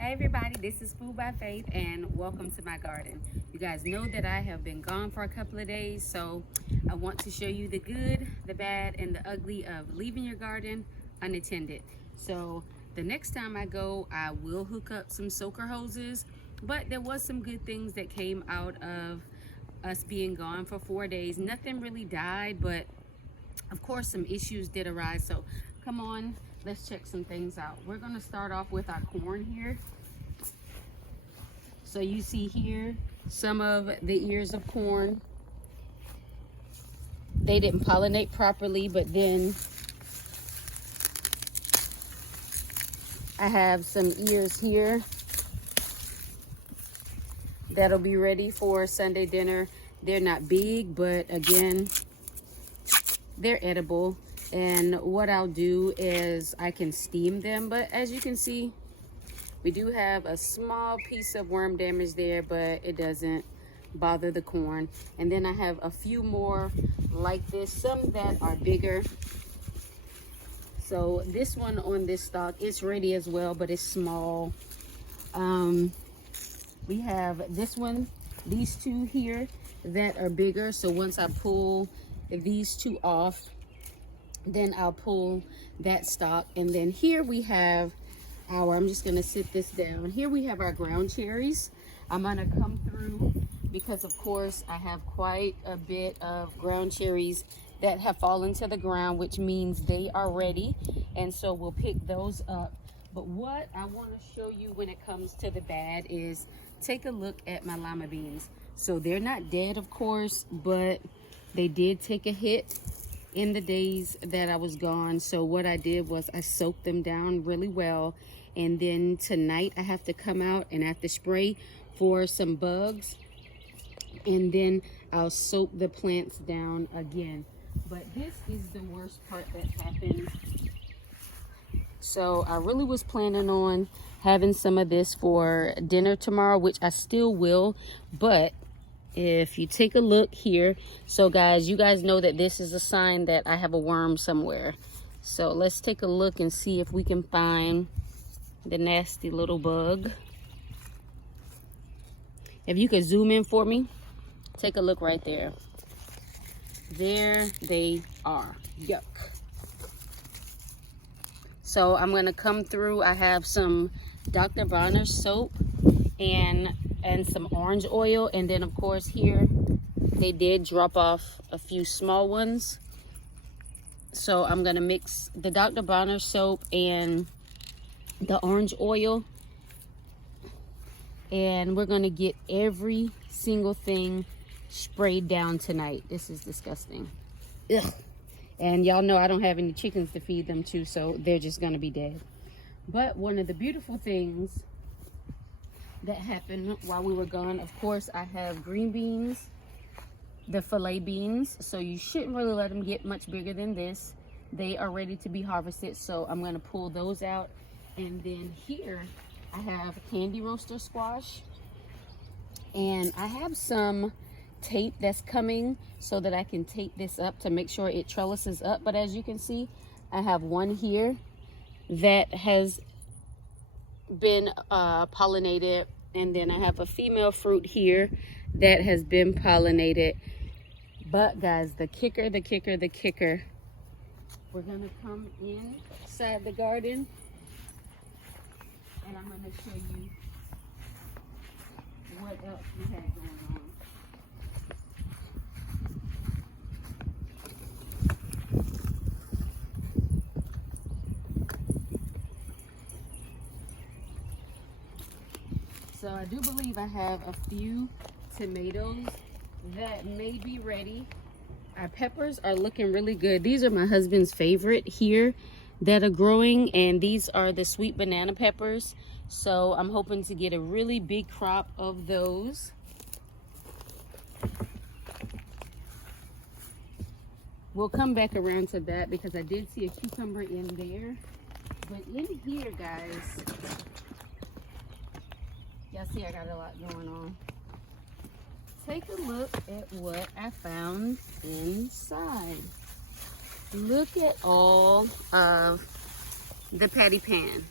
Hey everybody, this is Food by Faith and welcome to my garden. You guys know that I have been gone for a couple of days, so I want to show you the good, the bad, and the ugly of leaving your garden unattended. So the next time I go, I will hook up some soaker hoses, but there was some good things that came out of us being gone for 4 days. Nothing really died, but of course some issues did arise. So come on, let's check some things out. We're going to start off with our corn here. So you see here some of the ears of corn. They didn't pollinate properly, but then I have some ears here that'll be ready for Sunday dinner. They're not big, but again, they're edible. And what I'll do is I can steam them, but as you can see, we do have a small piece of worm damage there, but it doesn't bother the corn. And then I have a few more like this, some that are bigger. So this one on this stalk is ready as well, but it's small. We have this one, these two here that are bigger. So once I pull these two off, then I'll pull that stalk. And then here we have I'm just gonna sit this down. Here we have our ground cherries. I'm gonna come through because of course I have quite a bit of ground cherries that have fallen to the ground, which means they are ready. And so we'll pick those up. But what I wanna show you when it comes to the bad is take a look at my lima beans. So they're not dead, of course, but they did take a hit in the days that I was gone. So what I did was I soaked them down really well. And then tonight I have to come out and I have to spray for some bugs. And then I'll soak the plants down again. But this is the worst part that happened. So I really was planning on having some of this for dinner tomorrow, which I still will. But if you take a look here, so guys, you guys know that this is a sign that I have a worm somewhere. So let's take a look and see if we can find the nasty little bug. If you could zoom in for me, take a look right there. There they are. Yuck. So I'm gonna come through. I have some Dr. Bronner's soap and some orange oil, and then of course here they did drop off a few small ones. So I'm gonna mix the Dr. Bronner soap and the orange oil, and we're gonna get every single thing sprayed down tonight. This is disgusting. Ugh. And y'all know I don't have any chickens to feed them to, so they're just gonna be dead. But one of the beautiful things that happened while we were gone, of course, I have green beans, the filet beans. So you shouldn't really let them get much bigger than this. They are ready to be harvested, so I'm gonna pull those out. And then here I have candy roaster squash, and I have some tape that's coming so that I can tape this up to make sure it trellises up. But as you can see, I have one here that has been pollinated, and then I have a female fruit here that has been pollinated. But guys, the kicker, we're gonna come inside the garden and I'm gonna show you what else we had going on. So I do believe I have a few tomatoes that may be ready. Our peppers are looking really good. These are my husband's favorite here that are growing, and these are the sweet banana peppers. So I'm hoping to get a really big crop of those. We'll come back around to that because I did see a cucumber in there. But in here, guys, y'all see I got a lot going on. Take a look at what I found inside. Look at all of the patty pan.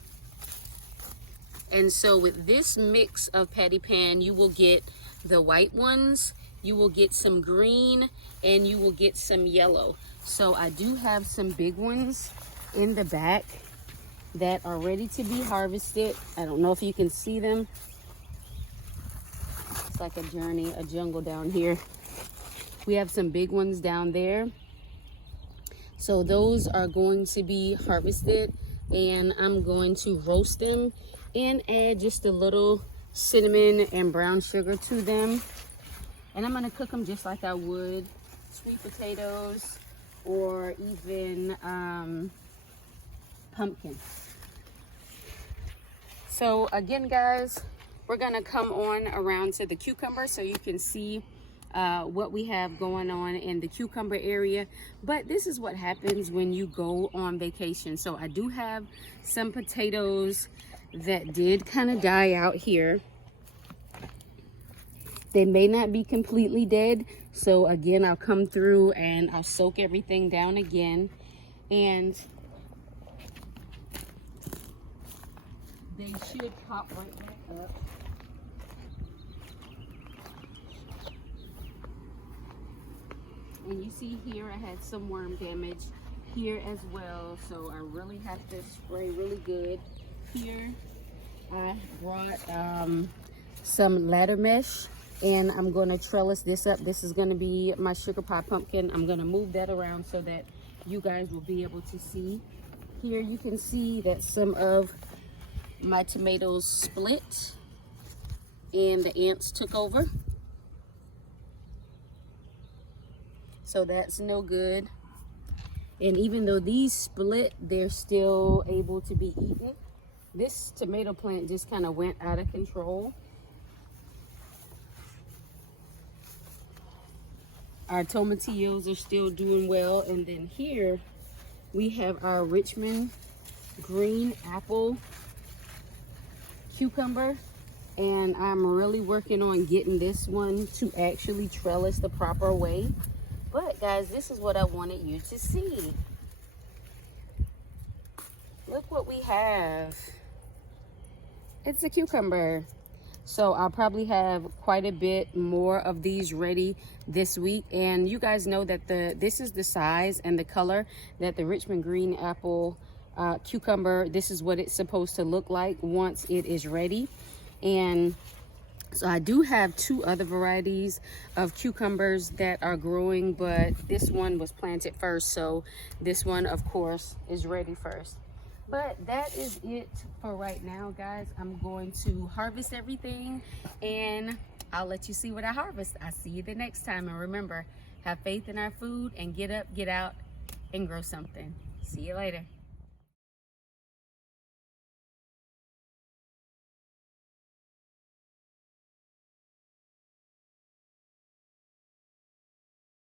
And so with this mix of patty pan, you will get the white ones, you will get some green, and you will get some yellow. So I do have some big ones in the back that are ready to be harvested. I don't know if you can see them. It's like a journey, a jungle down here. We have some big ones down there. So those are going to be harvested, and I'm going to roast them and add just a little cinnamon and brown sugar to them. And I'm gonna cook them just like I would sweet potatoes or even pumpkin. So again, guys, we're gonna come on around to the cucumber so you can see what we have going on in the cucumber area. But this is what happens when you go on vacation. So I do have some potatoes that did kind of die out here. They may not be completely dead, so again, I'll come through and I'll soak everything down again, and they should pop right back up. And you see here I had some worm damage here as well, so I really have to spray really good. Here I brought some ladder mesh, and I'm going to trellis this up. This is going to be my sugar pie pumpkin. I'm going to move that around so that you guys will be able to see. Here you can see that some of my tomatoes split and the ants took over. So that's no good. And even though these split, they're still able to be eaten. This tomato plant just kind of went out of control. Our tomatillos are still doing well. And then here we have our Richmond green apple cucumber. And I'm really working on getting this one to actually trellis the proper way. But guys, this is what I wanted you to see. Look what we have. It's a cucumber. So I'll probably have quite a bit more of these ready this week. And you guys know that this is the size and the color that the Richmond green apple cucumber, this is what it's supposed to look like once it is ready. And so I do have two other varieties of cucumbers that are growing, but this one was planted first, so this one of course is ready first. But that is it for right now, guys. I'm going to harvest everything and I'll let you see what I harvest. I'll see you the next time, and remember, have faith in our food and get up, get out, and grow something. See you later.